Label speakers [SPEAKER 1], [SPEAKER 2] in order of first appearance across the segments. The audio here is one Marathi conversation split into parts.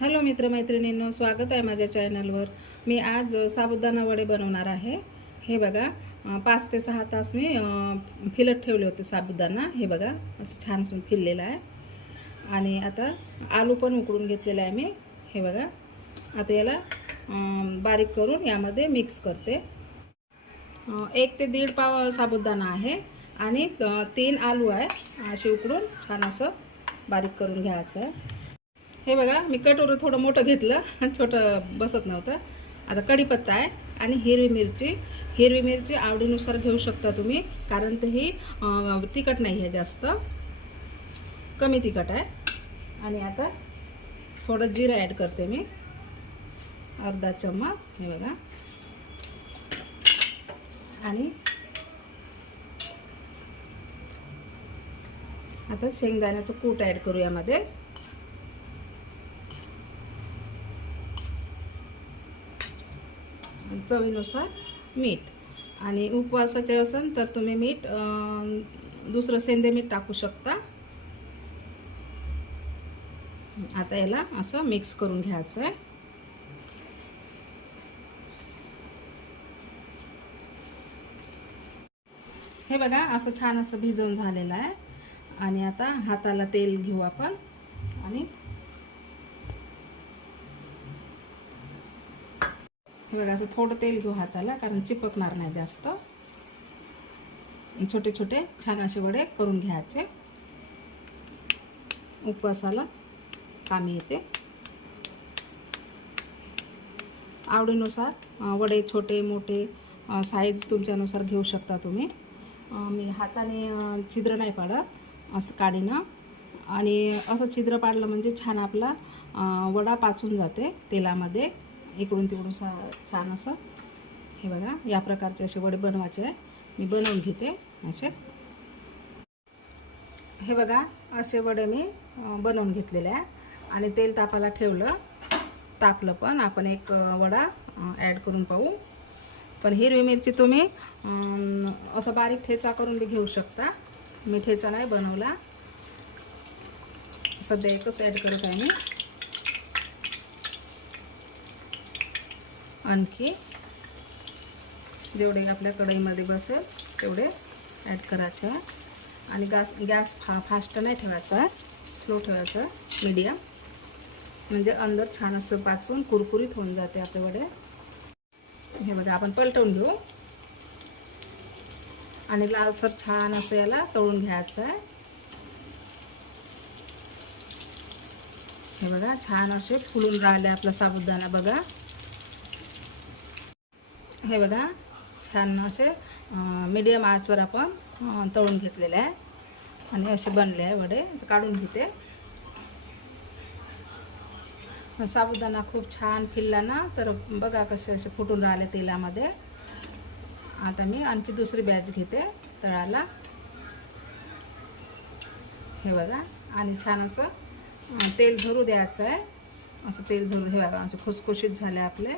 [SPEAKER 1] हॅलो मित्रमैत्रिणींनो स्वागत आहे माझ्या चॅनलवर. मी आज साबुदाणा वडे बनवणार आहे. हे बघा पाच ते सहा तास मी फिलत ठेवले होते साबुदाणा. हे बघा असं छान फिरलेलं आहे. आणि आता आलू पण उकडून घेतलेला आहे मी. हे बघा आता याला बारीक करून यामध्ये मिक्स करते. एक ते दीड पाव साबुदाणा आहे. आणि तीन आलू आहे. असे उकडून छान असं बारीक करून घ्यायचं आहे. हे बघा मी कटोरं थोडं मोठं घेतलं. छोटं बसत नव्हतं. आता कढीपत्ता आहे आणि हिरवी मिरची. हिरवी मिरची आवडीनुसार घेऊ शकता तुम्ही कारण ते ही तिखट नाही आहे जास्त. कमी तिखट आहे. आणि आता थोडं जिरं ॲड करते मी. अर्धा चम्मच हे बघा. आणि आता शेंगदाण्याचं कूट ॲड करू यामध्ये. चवीनुसार मीठ. आणि उपवासाचे असेल तर तुम्ही मीठ दुसरं सेंदे मीठ टाकू शकता. आता याला असं मिक्स करून घ्यायचं आहे हे बघा असं छान असं भिजवून झालेलं आहे. आणि आता हाताला तेल घेऊ आपण. आणि हे बघा असं थोडं तेल घेऊ हाताला कारण चिपकणार नाही जास्त. छोटे छोटे छान असे वडे करून घ्यायचे. उपवासाला कामी येते. आवडीनुसार वडे छोटे मोठे साईज तुमच्यानुसार घेऊ शकता तुम्ही. मी हाताने छिद्र नाही पाडत. असं काडीनं आणि असं छिद्र पाडलं म्हणजे छान आपला वडा पाचून जाते तेलामध्ये. इकडून तिकडून सा छान असं. हे बघा या प्रकारचे असे वडे बनवायचे आहे. मी बनवून घेते असे. हे बघा असे वडे मी बनवून घेतलेले आहे. आणि तेल तापायला ठेवलं. तापलं पण. आपण एक वडा ॲड करून पाहू. पण हिरवी मिरची तुम्ही असं बारीक ठेचा करून बी घेऊ शकता. मिठेचा नाही बनवला. सध्या एकच ॲड करत आहे मी. आणखी जेवढे आपल्या कढईमध्ये बसेल तेवढे ॲड करायचे. आणि गॅस गॅस फा फास्ट नाही ठेवायचा. स्लो ठेवायचा. मीडियम म्हणजे अंदर छान असं पाचून कुरकुरीत होऊन जाते आपल्याकडे हे बघा आपण पलटवून घेऊ. आणि लालसर छान असं याला तळून घ्यायचं आहे. हे बघा छान असे फुलून राहिले आपला साबुदाणा बघा. हे बघा छान असे मीडियम आचवर आपण तळून घेतलेले आहे. आणि असे बनले आहे वडे काढून घेते. साबुदाणा खूप छान फिरला ना तर बघा कसे असे फुटून राहिले तेलामध्ये. आता मी आणखी दुसरी बॅच घेते तळाला. हे बघा आणि छान असं तेल धरू द्यायचं आहे असं तेल धरू हे बघा असं खुसखुशीत झाले आपले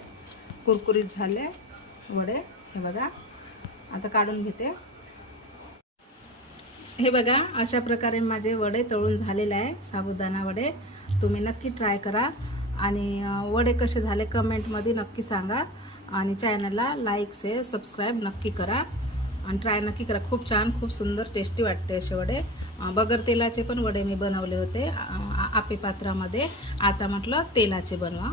[SPEAKER 1] कुरकुरीत झाले वडे हे बघा. आता काढून घेते. हे बघा अशा प्रकारे माझे वडे तळून झालेले आहे साबुदाणा वडे. तुम्ही नक्की ट्राय करा. आणि वडे कसे झाले कमेंटमध्ये नक्की सांगा. आणि चॅनलला लाईक से सबस्क्राईब नक्की करा. आणि ट्राय नक्की करा. खूप छान खूप सुंदर टेस्टी वाटते असे वडे. बगर तेलाचे पण वडे मी बनवले होते. आपे पात्रामध्ये. आता म्हटलं तेलाचे बनवा.